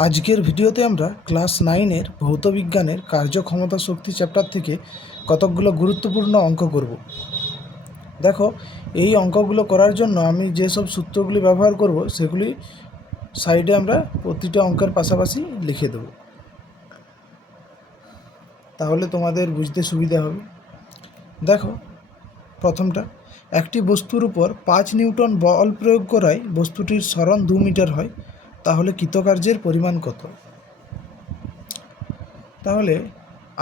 আজকের ভিডিওতে আমরা ক্লাস 9-এর ভৌতবিজ্ঞানের কার্যক্ষমতা শক্তি চ্যাপ্টার থেকে কতকগুলো গুরুত্বপূর্ণ অঙ্ক করব। দেখো, এই অঙ্কগুলো করার জন্য আমি যেসব সূত্রগুলি ব্যবহার করব সেগুলি সাইডে আমরা প্রতিটা অঙ্কের পাশাপাশি লিখে দেব, তাহলে তোমাদের বুঝতে সুবিধা হবে। দেখো, প্রথমটা, একটি বস্তুর উপর 5 নিউটন বল প্রয়োগ করায় বস্তুটির সরণ 2 মিটার হয়, তাহলে কৃতকার্যের পরিমাণ কত? তাহলে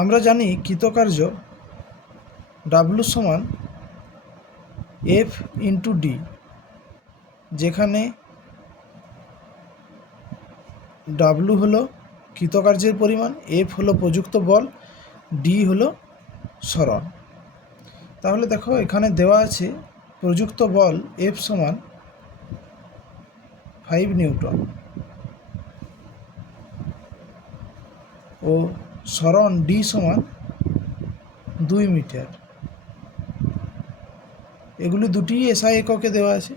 আমরা জানি কৃতকার্য ডাব্লু সমান এফ ইন্টু ডি, যেখানে ডাব্লু হলো কৃতকার্যের পরিমাণ, এফ হলো প্রযুক্ত বল, ডি হলো সরণ। তাহলে দেখো, এখানে দেওয়া আছে প্রযুক্ত বল এফ সমান 5 নিউটন ও সরণ ডি সমান 2 মিটার। এগুলি দুটি এসআই এককে দেওয়া আছে।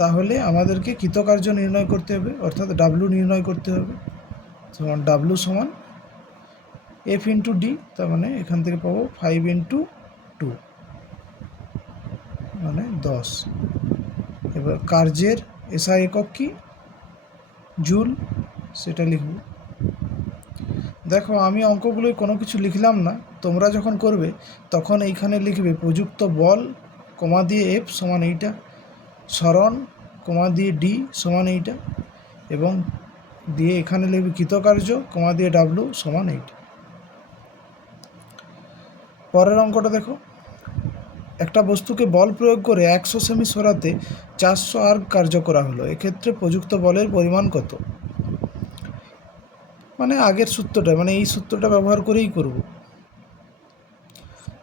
তাহলে আমাদেরকে কৃতকার্য নির্ণয় করতে হবে, অর্থাৎ ডাব্লু নির্ণয় করতে হবে। সমান ডাব্লু সমান এফ ইন্টু ডি, তার মানে এখান থেকে পাবো 5 ইন্টু 2 মানে 10। এবার কার্যের এসআই একক কি? জুল, সেটা লিখব। দেখো, আমি অঙ্কগুলোয় কোনো কিছু লিখলাম না। তোমরা যখন করবে তখন এইখানে লিখবে প্রযুক্ত বল কমা দিয়ে এফ সমান এইটা, সরণ কমা দিয়ে ডি সমান এইটা, এবং দিয়ে এখানে লিখবে কৃতকার্য কমা দিয়ে ডাব্লু সমান এইটা। পরের অঙ্কটা দেখো, একটা বস্তুকে বল প্রয়োগ করে 100 সেমি সরাতে 400 আর্গ কার্য করা হলো, এক্ষেত্রে প্রযুক্ত বলের পরিমাণ কত? মানে আগের সূত্রটা, মানে এই সূত্রটা ব্যবহার করেই করব।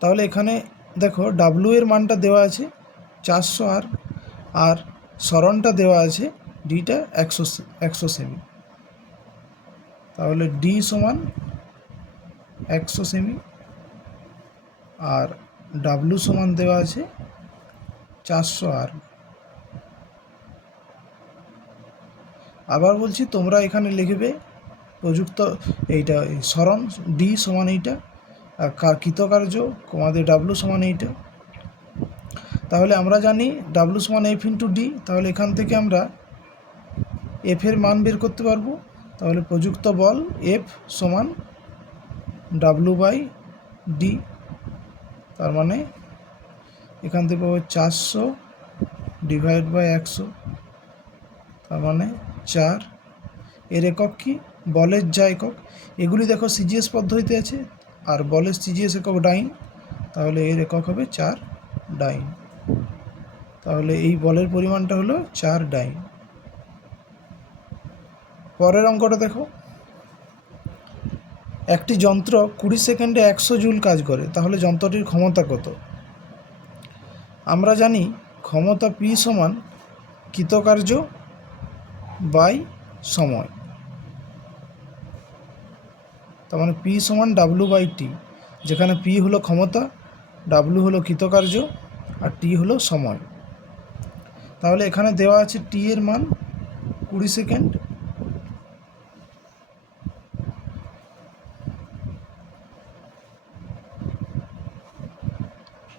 তাহলে এখানে দেখো, ডাব্লু এর মানটা দেওয়া আছে 400 আর্গ, আর সরণটা দেওয়া আছে ডিটা 100 সেমি। তাহলে ডি সমান 100 সেমি আর ডাব্লু সমান দেওয়া আছে 400 আর্গ। আবার বলছি, তোমরা এখানে লিখবে প্রযুক্ত এইটা সরণ ডি সমান এইটা, আর কৃতকার্য কমাদের ডাব্লু সমান এইটা। তাহলে আমরা জানি ডাব্লু সমান এফ ইন্টু ডি, তাহলে এখান থেকে আমরা এফের মান বের করতে পারবো। তাহলে প্রযুক্ত বল এফ সমান ডাব্লু বাই ডি, তার মানে এখান থেকে পাবো 400 ডিভাইড বাই 100, তার মানে 4। এর একক কি? বলের যা একক। এগুলি দেখো সিজিএস পদ্ধতিতে আছে, আর বলের সিজিএস একক ডাইন, তাহলে এর একক হবে 4 ডাইন। তাহলে এই বলের পরিমাণটা হলো 4 ডাইন। পরের অঙ্কটা দেখো, একটি যন্ত্র 20 সেকেন্ডে 100 জুল কাজ করে, তাহলে যন্ত্রটির ক্ষমতা কত? আমরা জানি ক্ষমতা পি সমান কৃতকার্য বাই সময়, তার মানে পি সমান ডাব্লু বাই টি, যেখানে পি হলো ক্ষমতা, ডাব্লু হলো কৃতকার্য, আর টি হলো সময়। তাহলে এখানে দেওয়া আছে টি এর মান 20 সেকেন্ড,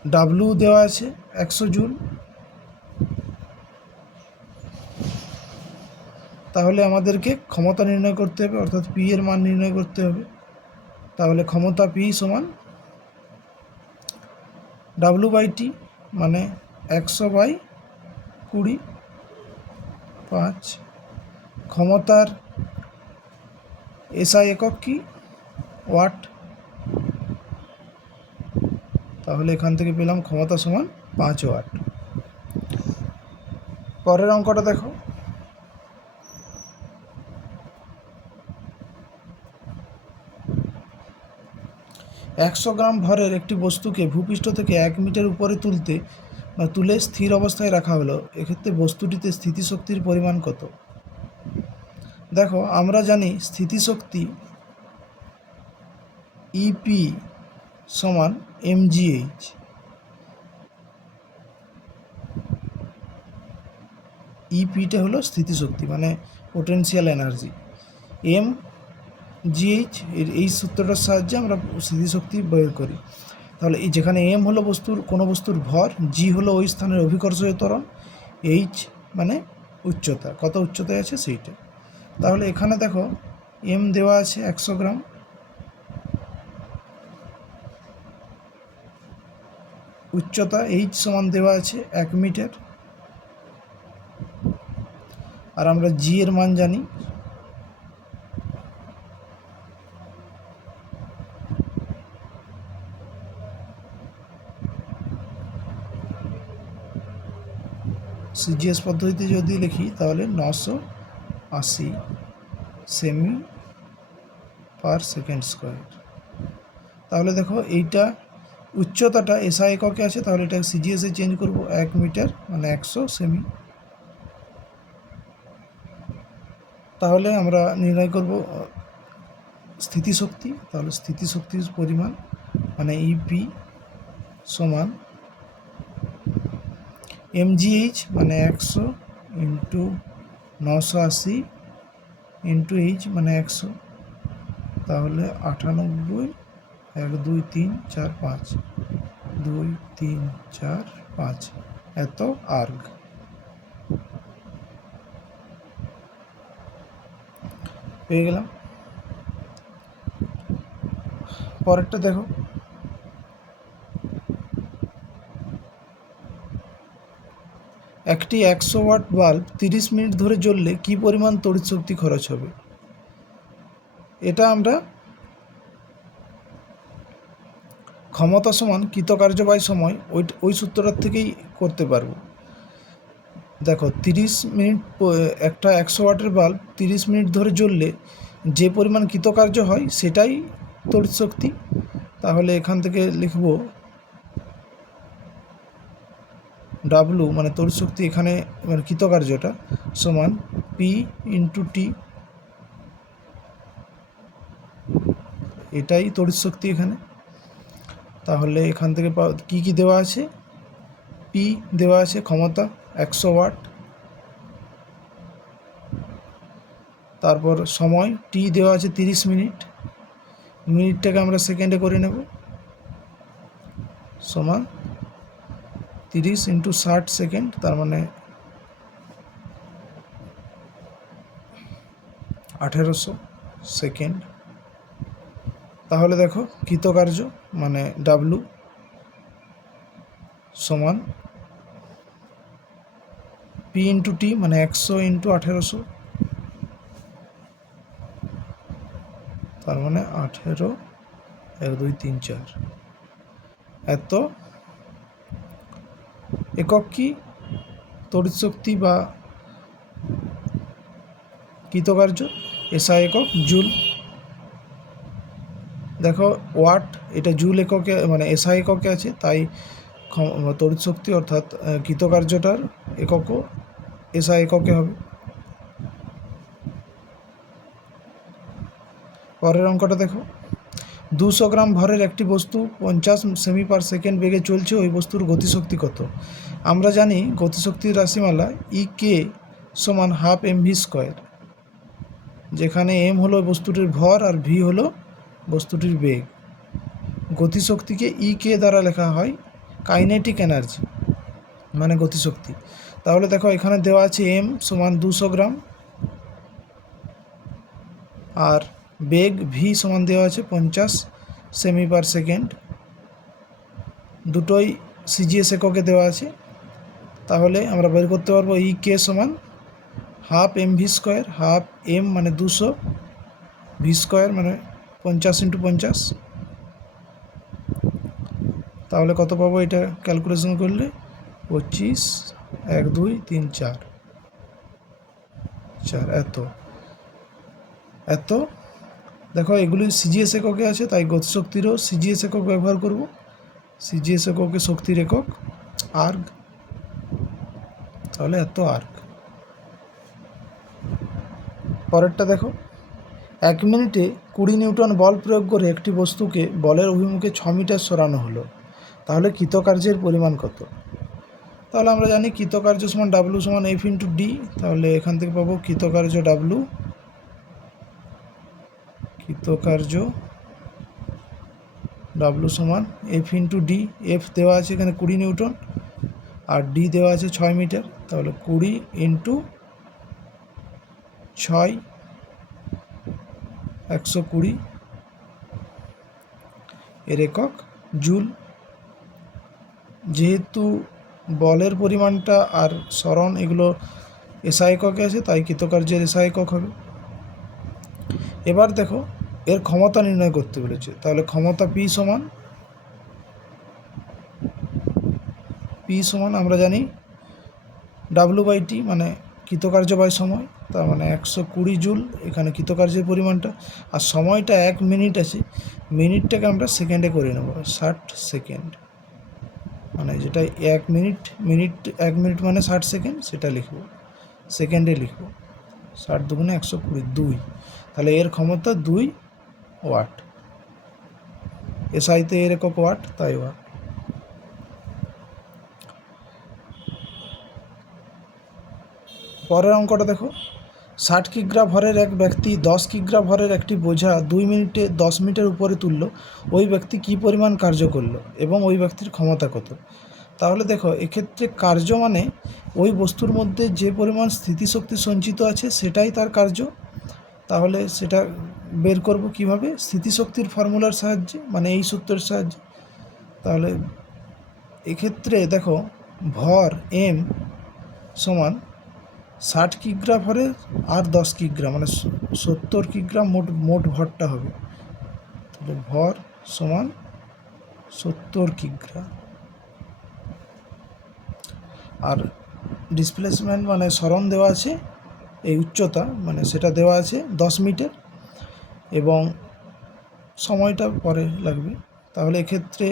ডাব্লু দেওয়া আছে 100 জুল। তাহলে আমাদেরকে ক্ষমতা নির্ণয় করতে হবে, অর্থাৎ পি এর মান নির্ণয় করতে হবে। তাহলে ক্ষমতা পি সমান ডাব্লু বাই টি, মানে 100 বাই 20, 5। ক্ষমতার এসআই একক কি? ওয়াট। তাহলে এখান থেকে পেলাম ক্ষমতা সমান 5 ওয়াট। পরের অঙ্কটা দেখো, একশো গ্রাম ভরের একটি বস্তুকে ভূপৃষ্ঠ থেকে 1 মিটার উপরে তুলে স্থির অবস্থায় রাখা হলো, এক্ষেত্রে বস্তুটিতে স্থিতিশক্তির পরিমাণ কত? দেখো, আমরা জানি স্থিতিশক্তি ইপি সমান এমজিএইচ। ইপিটা হলো স্থিতিশক্তি মানে পোটেনশিয়াল এনার্জি। এম জিএইচ এই সূত্রটার সাহায্যে আমরা স্থিতিশক্তি বের করি। তাহলে এই যেখানে এম হলো কোনো বস্তুর ভর, জি হলো ওই স্থানের অভিকর্ষীয় ত্বরণ, এইচ মানে উচ্চতা, কত উচ্চতায় আছে সেইটা। তাহলে এখানে দেখো এম দেওয়া আছে 100 গ্রাম, উচ্চতা এইচ সমান দেওয়া আছে 1 মিটার, আর আমরা জি এর মান জানি সিজিএস পদ্ধতিতে যদি লিখি তাহলে 980 সেমি পার সেকেন্ড স্কোয়ার। তাহলে দেখো এইটা উচ্চতাটা এসআই এককে আছে, তাহলে এটা সিজিএসে চেঞ্জ করব 1 মিটার মানে 100 সেমি। তাহলে আমরা নির্ণয় করব স্থিতিশক্তি। তাহলে স্থিতিশক্তির পরিমাণ মানে ইপি সমান এমজিএইচ মানে 100 ইন্টু 980 ইন্টু এইচ মানে 100, তাহলে 98, 1 2 3 4 5, 2 3 4 5 এত আর্গ। পেয়ে গেলাম। পরেরটা দেখো, একটি 100 ওয়াট বাল্ব 30 মিনিট ধরে জ্বললে কি পরিমাণ তড়িৎ শক্তি খরচ হবে? এটা আমরা ক্ষমতা সমান কৃতকার্য বাই সময় ওই সূত্রটার থেকেই করতে পারবো। দেখো 30 মিনিট, একটা 100 ওয়াটের বাল্ব 30 মিনিট ধরে জ্বললে যে পরিমাণ কৃতকার্য হয় সেটাই তড়িৎ শক্তি। তাহলে এখান থেকে লিখব ডাব্লু মানে তড়িৎ শক্তি, এখানে মানে কৃতকার্যটা সমান পি ইন্টু টি, এটাই তড়িৎ শক্তি এখানে। তাহলে এখান থেকে কি কি দেওয়া আছে? পি দেওয়া আছে ক্ষমতা 100 ওয়াট, তারপর সময় টি দেওয়া আছে 30 মিনিট, মিনিটটাকে আমরা সেকেন্ডে করে নেব, সমান 30 ইন্টু 60 সেকেন্ড, তার মানে 1800 সেকেন্ড। তাহলে দেখো কৃতকার্য মানে ডাব্লু সমান পি ইন্টু টি মানে 100 ইন্টু 1800, তার মানে 18 1 2 3 4 এত একক কি তড়িৎ শক্তি বা কৃতকার্য, এসআই একক জুল। দেখো ওয়াট এটা জুল এককে মানে এসআই এককে আছে, তাই তড়িৎ শক্তি অর্থাৎ কৃতকার্যটার এককও এসআই এককে হবে। পরের অঙ্কটা দেখো, 200 গ্রাম ভরের একটি বস্তু 50 সেমি পার সেকেন্ড বেগে চলছে, ওই বস্তুর গতিশক্তি কত? আমরা জানি গতিশক্তির রাশিমালা ই কে সমান হাফ এমভি স্কোয়ার, যেখানে এম হলো বস্তুটির ভর আর ভি হলো বস্তুটির বেগ। গতিশক্তিকে ই কে দ্বারা লেখা হয় কাইনেটিক এনার্জি মানে গতিশক্তি। তাহলে দেখো এখানে দেওয়া আছে এম সমান 200 গ্রাম আর বেগ ভি সমান দেওয়া আছে 50 সেমি পার সেকেন্ড, দুটোই সিজিএস এককে দেওয়া আছে। তাহলে আমরা বের করতে পারবো ই কে সমান half m v square, half m মানে 200, ভি স্কোয়ার মানে 50 ইন্টু 50। তাহলে কত পাবো এটা ক্যালকুলেশন করলে? 25 1 2 3 4 4 এত। দেখো এগুলি সিজিএস এককে আছে, তাই গতিশক্তিরও সিজিএস একক ব্যবহার করব। সিজিএস এককে শক্তির একক আর্গ, তাহলে এত আর্গ। পরেরটা দেখো, 1 মিনিটে 20 নিউটন বল প্রয়োগ করে একটি বস্তুকে বলের অভিমুখে 6 মিটার সরানো হলো, তাহলে কৃতকার্যের পরিমাণ কত? তাহলে আমরা জানি কৃতকার্য সমান ডাব্লু সমান এফ ইন্টু ডি। তাহলে এখান থেকে পাবো কৃতকার্য ডাব্লু, কৃতকার্য ডাব্লু সমান এফ ইন্টু ডি। এফ দেওয়া আছে এখানে 20 নিউটন আর ডি দেওয়া আছে 6 মিটার। তাহলে 20 ইন্টু 6 120 এর একক জুল। যেহেতু বলের পরিমাণটা আর সরণ এগুলো এসআই এককে আছে, তাই কৃতকার্যের এসআই একক হবে। এবার দেখো এর ক্ষমতা নির্ণয় করতে বলেছে। তাহলে ক্ষমতা পি সমান আমরা জানি W/T মানে কৃতকার্য বাই সময়, তার মানে 120 জুল এখানে কৃতকার্যের পরিমাণটা। আর সময়টা 1 মিনিট আছে, মিনিটটাকে আমরা সেকেন্ডে করে নেব, 60 সেকেন্ড। মানে যেটা 1 মিনিট 1 মিনিট মানে 60 সেকেন্ড, সেটা লিখব সেকেন্ডে লিখব। 60 দুগুণে 120 2। তাহলে এর ক্ষমতা 2 ওয়াট। এসআইতে এর একক ওয়াট, তাই ওয়াট। পরের অঙ্কটা দেখো, 60 কিগ্রা ভরের এক ব্যক্তি 10 কিগ্রা ভরের একটি বোঝা 2 মিনিটে 10 মিটার উপরে তুলল। ওই ব্যক্তি কী পরিমাণ কার্য করলো এবং ওই ব্যক্তির ক্ষমতা কত? তাহলে দেখো এক্ষেত্রে কার্য মানে ওই বস্তুর মধ্যে যে পরিমাণ স্থিতিশক্তি সঞ্চিত আছে সেটাই তার কার্য। তাহলে সেটা বের করব কিভাবে? স্থিতিশক্তির ফর্মুলার সাহায্যে, মানে এই সূত্রের সাহায্যে। তাহলে এক্ষেত্রে দেখো ভর এম সমান 60 কিগ্রা ভরের আর 10 কিগ্রা মানে 70 কিগ্রা মোট ভরটা হবে। তাহলে ভর সমান 70 কিগ্রা। আর ডিসপ্লেসমেন্ট মানে সরণ দেওয়া আছে, এই উচ্চতা মানে সেটা দেওয়া আছে 10 মিটার, এবং সময়টা পরে লাগবে। তাহলে এক্ষেত্রে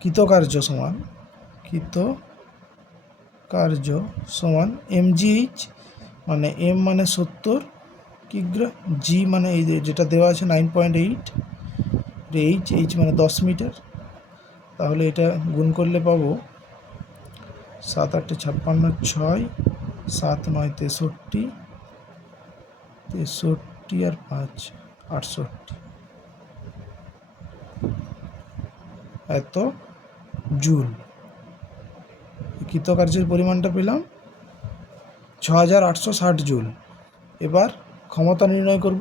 কৃতকার্য সমান mgh মানে m মানে 70 কিগ্রা, g মানে এই যেটা দেওয়া আছে 9.8, h মানে 10 মিটার। তাহলে এটা গুণ করলে পাবো 7 8 56 6 7 9 63 63 আর 5 68 এত জুল। কৃতকার্যের পরিমাণটা পেলাম 6860 জুল। এবার ক্ষমতা নির্ণয় করব।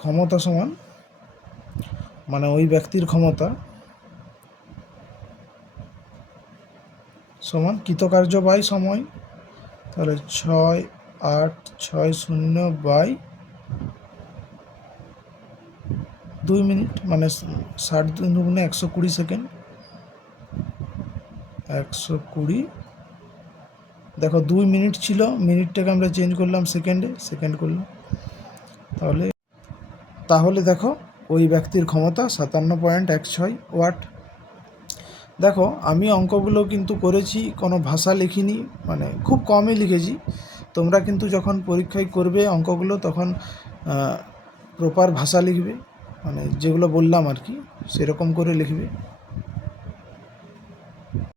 ক্ষমতা সমান মানে ওই ব্যক্তির ক্ষমতা সমান কৃতকার্য বাই সময়। তাহলে 6860 বাই 2 মিনিট মানে 60 দুগুণে 120 সেকেন্ড। 120 দেখো 2 মিনিট ছিল, মিনিটটাকে আমরা চেঞ্জ করলাম সেকেন্ড করলাম। তাহলে দেখো ওই ব্যক্তির ক্ষমতা 57.16 ওয়াট। দেখো আমি অঙ্কগুলো কিন্তু করেছি, কোনো ভাষা লিখিনি, মানে খুব কমই লিখেছি। তোমরা কিন্তু যখন পরীক্ষায় করবে অঙ্কগুলো তখন প্রপার ভাষা লিখবে, মানে যেগুলো বললাম আর কি সেরকম করে লিখবে।